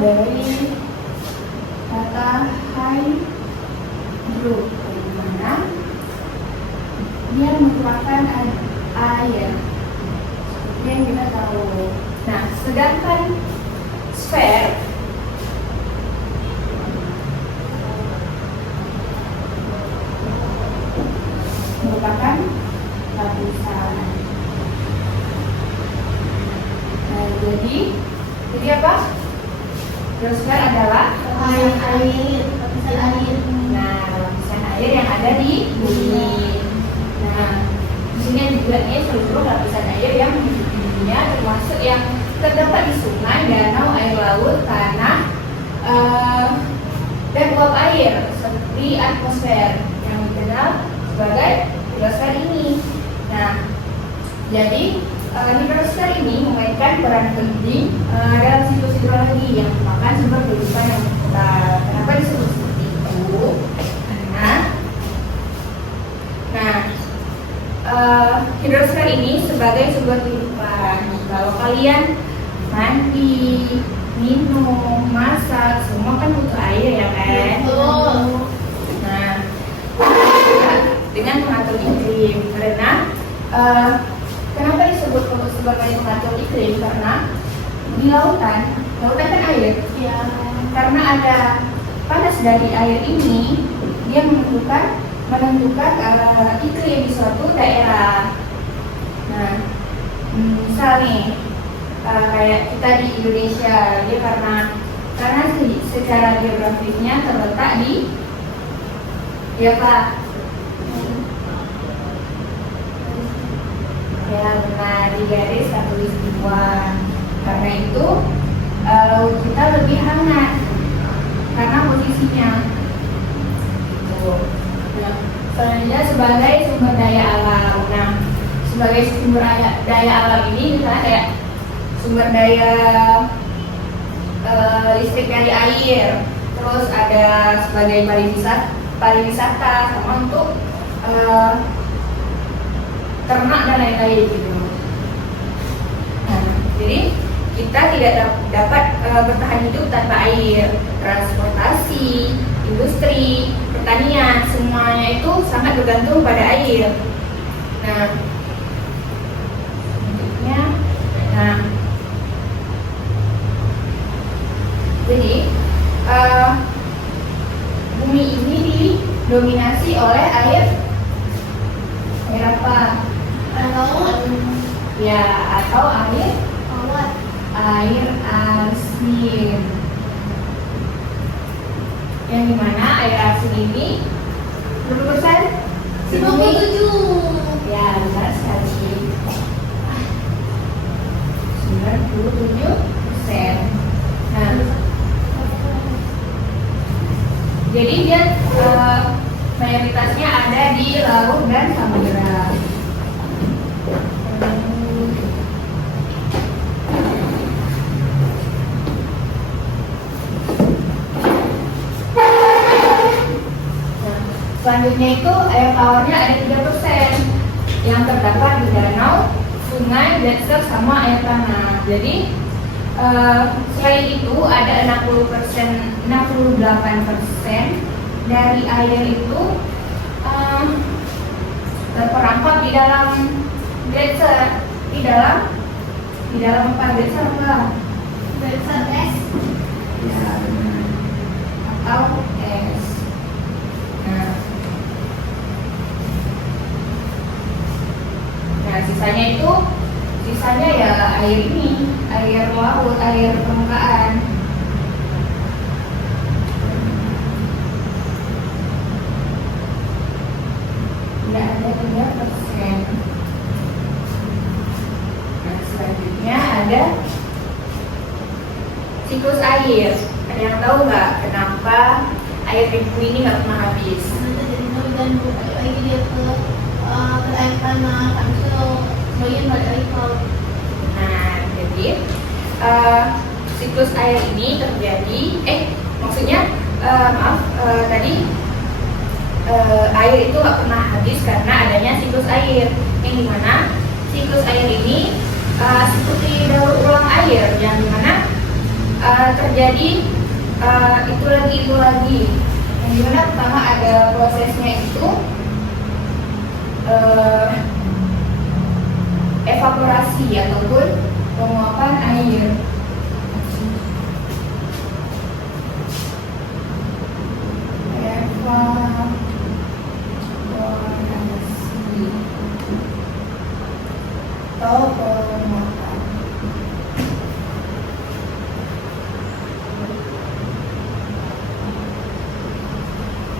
dari kata hydro, di mana dia merupakan air seperti yang kita tahu. Nah, sedangkan sphere merupakan lapisan. Nah, jadi apa? Hidrosfer adalah lapisan air. Nah, lapisan air yang ada di bumi. Nah, di sini juga nih seluruh lapisan air yang di dunia, termasuk yang terdapat di sungai, danau, air laut, tanah, dan uap air seperti atmosfer yang dikenal sebagai hidrosfer ini. Nah, jadi hidrosfer ini memainkan peran penting dalam siklus hidrologi yang merupakan sumber kehidupan yang kekal. Kenapa disebut seperti itu? Hidrosfer ini sebagai sumber kehidupan. Kalau kalian mandi, minum, masak, semua kan butuh air ya kan? Nah, dengan mengatur iklim, karena kenapa disebut sebagai pengatur iklim? Karena di lautan kan air. Ya. Karena ada panas dari air ini, dia menentukan iklim di suatu daerah. Nah, misal nih, kayak kita di Indonesia, dia karena secara geografisnya terletak di apa? Ya benar, di garis khatulistiwa. Karena itu laut kita lebih hangat karena posisinya. Nah, selanjutnya sebagai sumber daya alam. Nah, sebagai sumber daya alam ini misalnya kayak sumber daya listrik dari air, terus ada sebagai pariwisata sama untuk ternak dan lain-lain gitu. Nah, jadi kita tidak dapat bertahan hidup tanpa air. Transportasi, industri, pertanian, semuanya itu sangat bergantung pada air. Nah, selanjutnya, jadi bumi ini didominasi oleh air apa? Atau air asin. Yang dimana air asin ini berapa persen? 97. Ya, benar sekali. 97%. Nah, jadi dia mayoritasnya ada di laut dan samudera. Selanjutnya itu air tawarnya ada 3% yang terdapat di danau, sungai, gletser, sama air tanah. Jadi selain itu ada 68% dari air itu terperangkap di dalam gletser. Di dalam apa? Gletser apa? Gletser es. Ya, atau es. Nah, sisanya ya air ini, air laut, air permukaan. Tidak ada 3%. Nah, selanjutnya ada siklus air. Ada yang tahu nggak kenapa air di bumi ini nggak pernah habis? Dan lagi dia ke air tanah, habis itu sebagian balik lagi ke laut. Nah, jadi siklus air ini terjadi, tadi air itu nggak pernah habis karena adanya siklus air, yang dimana siklus air ini seperti daur ulang air, yang dimana terjadi itu lagi. Yang dimana pertama ada prosesnya itu evaporasi ataupun penguapan air. Atau penguapan.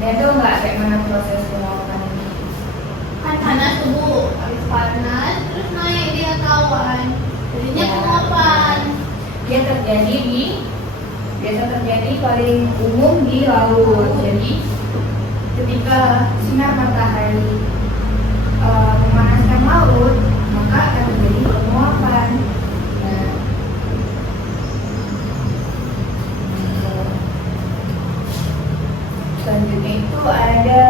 Dan itu nggak kayak mana proses penguapan ini? Kan panas tuh, habis panas terus naik dia ke awan, jadinya Ya. penguapan. Dia biasa terjadi paling umum di laut. Jadi ketika sinar matahari memanaskan laut, maka akan terjadi penguapan. Nah, selanjutnya itu ada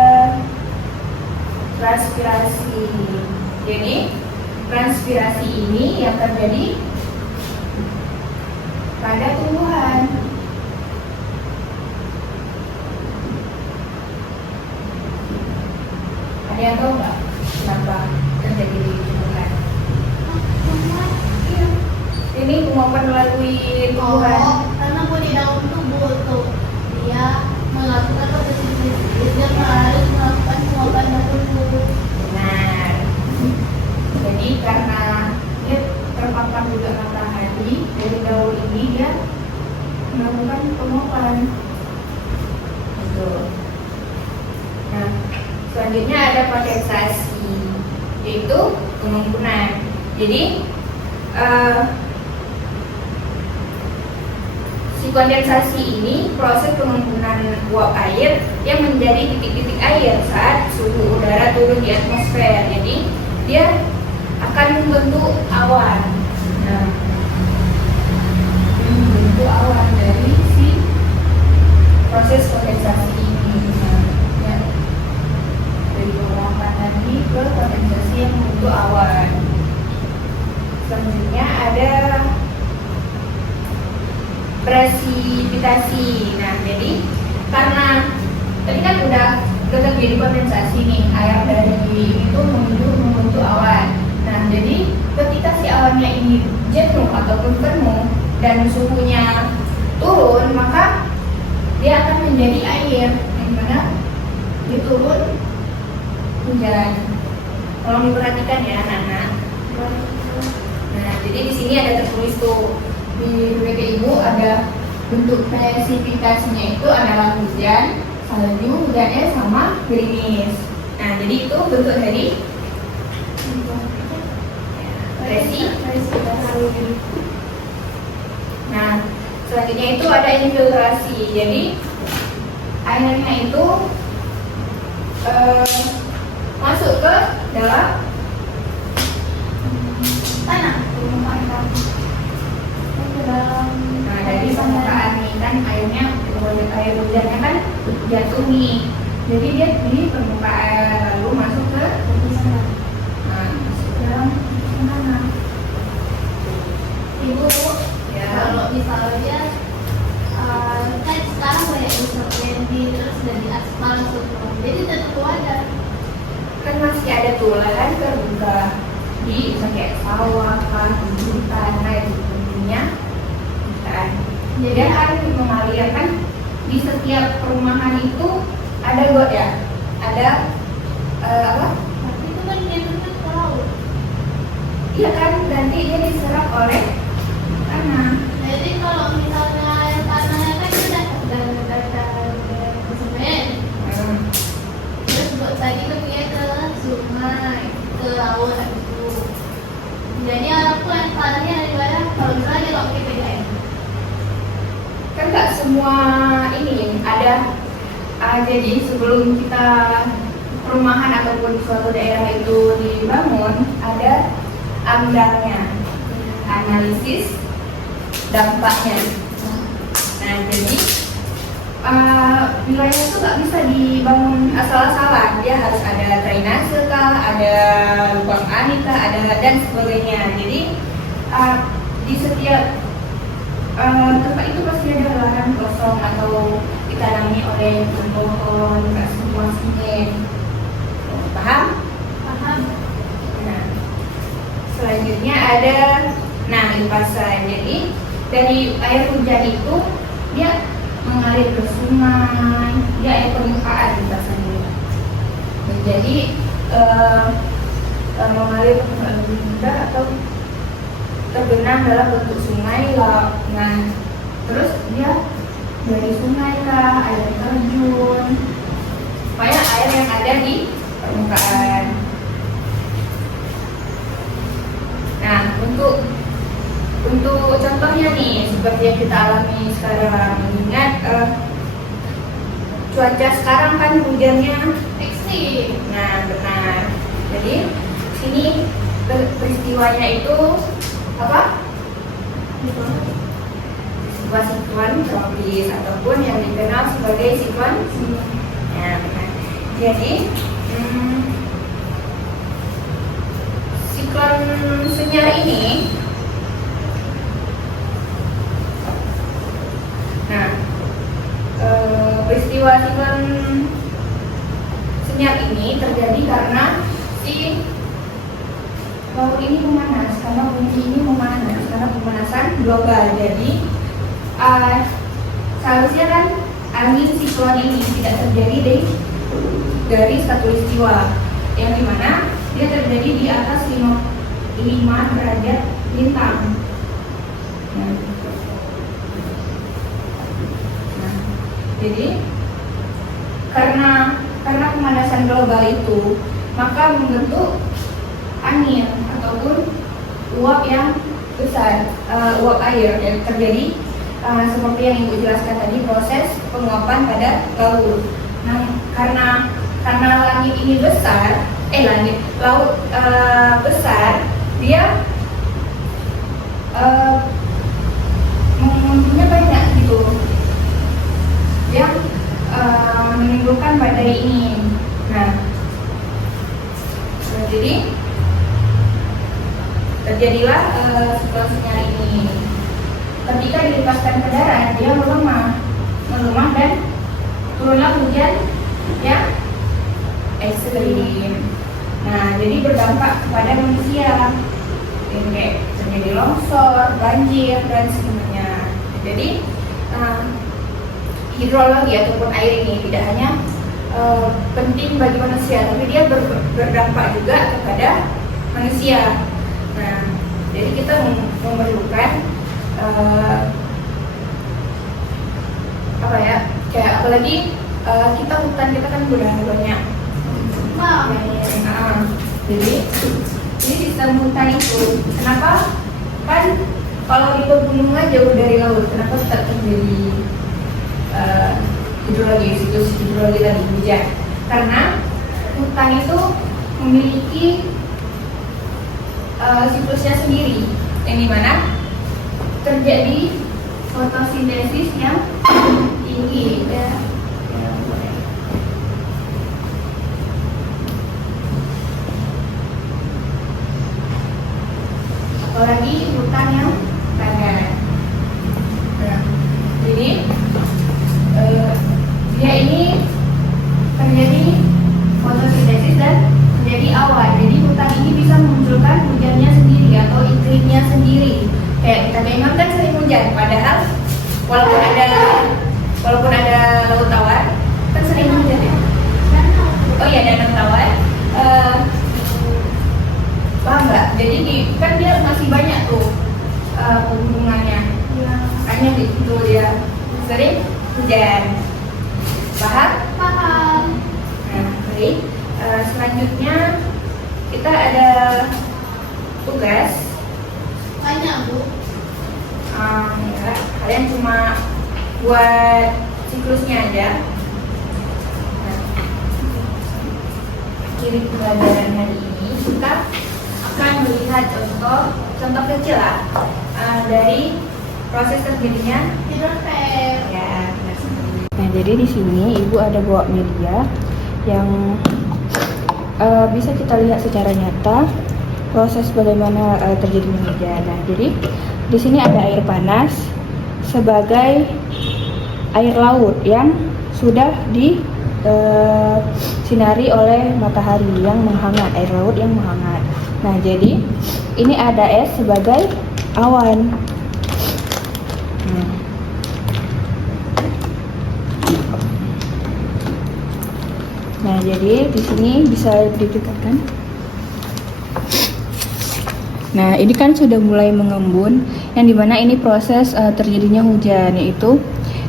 transpirasi. Jadi transpirasi ini yang terjadi pada tumbuhan. Ada yang tahu nggak kenapa terjadi di tumbuhan? Iya. Ini penguapan melalui tumbuhan. Oh, karena di daun tubuh tuh dia melakukan fotosintesis, dia harus melakukan penguapan daun tubuh. Benar. Jadi karena dia terpapar juga matahari dari daun ini, dia melakukan penguapan. Gitu. Nah, selanjutnya ada kondensasi, yaitu pengumpunan. Jadi si kondensasi ini proses pengumpunan uap air yang menjadi titik-titik air saat suhu udara turun di atmosfer. Jadi dia akan membentuk awan. Nah, membentuk awan dari si proses kondensasi ini. Nah, ya. Dari penguapan tadi ke kondensasi yang membentuk awan. Selanjutnya ada presipitasi. Nah, jadi karena tadi kan udah terjadi kondensasi nih, air dari ini tuh membentuk awan. Nah, jadi ketika si awannya ini jenuh ataupun penuh dan suhunya turun, maka dia akan menjadi air, yang mana dia turun hujan. Tolong diperhatikan ya, anak-anak. Nah, jadi di sini ada tertulis tuh di BPK Ibu ada bentuk presipitasinya itu adalah hujan, salju, hujan es sama gerimis. Nah, jadi itu bentuk dari presipitasi. Nah, selanjutnya itu ada infiltrasi. Jadi airnya itu masuk ke dalam Tanah. Nah, dari permukaan nih kan airnya, air hujannya kan jatuh nih. Jadi dia di permukaan lalu masuk ke sana. Nah, masuk ke dalam sana. Ibu, Ya. kalau misalnya kan sekarang banyak instruksi terus dari aspal masuk ke rumah. Jadi tetap ada. Kan masih ada tuh lahan terbuka di kayak sawah, kan, hutan, nah itu tentunya hutan. Jadi air mengalir kan di setiap perumahan itu ada got ya, ada apa? Tapi itu kan dia tutup ke laut. Iya kan, nanti dia diserap oleh tanah. Jadi kalau misalnya tanahnya kan sudah ke semen, terus buat tadi ke dia ke sungai, ke laut habis itu. Jadi orang tuh yang tanahnya dari mana? Kalau misalnya dia pakai PDAM. Kan nggak semua ini ada. Jadi sebelum kita perumahan ataupun suatu daerah itu dibangun, ada AMDAL-nya, analisis dampaknya. Nah, jadi wilayah itu nggak bisa dibangun asal-asalan. Dia harus ada drainase kah, ada lubang ani kah, ada dan sebagainya. Jadi di setiap tempat itu pasti ada lahan kosong atau ditanami oleh pohon, semua semen. Paham? Paham. Nah, selanjutnya ada limpasan. Jadi dari air hujan itu dia mengalir ke sungai, dia air permukaan limpasannya. Jadi mengalir ke rendah atau tergenang dalam bentuk sungai lah. Nah, terus dia dari sungai kah, air terjun, supaya air yang ada di permukaan. Nah, untuk contohnya nih, seperti yang kita alami sekarang, mengingat cuaca sekarang kan hujannya Ekstrim. Nah, benar. Jadi sini peristiwanya itu apa? Sebuah siklon tropis ataupun yang dikenal sebagai siklon. Ya, benar. Jadi siklon Senyar ini, peristiwa siklon Senyar ini terjadi karena si laut ini memanas, karena bumi ini memanas, karena pemanasan global. Jadi seharusnya kan angin siklon ini tidak terjadi dari satu peristiwa yang dimana dia terjadi di atas 5 derajat bintang. Jadi karena pemanasan global itu, maka membentuk angin ataupun uap yang besar, uap air yang terjadi seperti yang Ibu jelaskan tadi, proses penguapan pada laut. Nah, karena langit ini besar, laut besar, dia mempunyai banyak gitu yang menimbulkan badai ini. Nah, jadi terjadilah siklon Senyar ini. Ketika dilepaskan ke darat, dia melemah dan turunlah hujan yang ekstrim. Nah, jadi berdampak kepada manusia, kayak terjadi longsor, banjir, dan sebagainya. Jadi hidrologi ataupun air ini tidak hanya penting bagi manusia, tapi dia berdampak juga kepada manusia. Nah, jadi kita memerlukan kayak apalagi kita hutan kita kan udah banyak. Jadi sistem hutan itu kenapa kan kalau di pegunungan jauh dari laut, kenapa tetap terjadi siklus hidrologi tadi hujan? Karena hutan itu memiliki siklusnya sendiri, yang dimana terjadi fotosintesis yang tinggi. Apalagi hutan yang padat. Nah, jadi dia ini terjadi fotosintesis dan menjadi awan. Jadi hutan ini bisa memunculkan hujannya sendiri atau iklimnya sendiri. Kayak kita memang kan sering hujan, padahal walaupun ada laut tawar kan sering hujan ya. Oh iya, danau tawar. Paham nggak? Jadi kan dia masih banyak tuh pegunungannya. Makanya itu dia sering hujan. Paham? Paham. Nah, baik. Selanjutnya kita ada tugas. Banyak, Bu. Ya, kalian cuma buat siklusnya aja. Nah, kiri pelajaran hari ini kita akan melihat contoh kecil lah dari proses terjadinya Hidrosfer. ya. Nah, jadi di sini Ibu ada bawa media yang bisa kita lihat secara nyata proses bagaimana terjadinya hujan. Nah, jadi di sini ada air panas sebagai air laut yang sudah disinari oleh matahari yang menghangat, air laut yang menghangat. Nah, jadi ini ada es sebagai awan. Nah, jadi di sini bisa didekatkan. Nah, ini kan sudah mulai mengembun, yang dimana ini proses terjadinya hujan, yaitu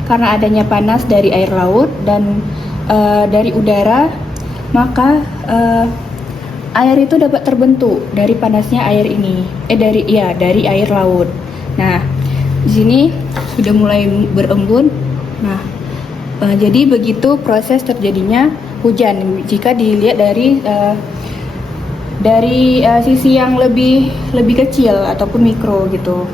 karena adanya panas dari air laut dan dari udara, maka air itu dapat terbentuk dari panasnya air ini, dari air laut. Nah, di sini sudah mulai berembun. Nah, jadi begitu proses terjadinya hujan jika dilihat dari sisi yang lebih kecil ataupun mikro gitu.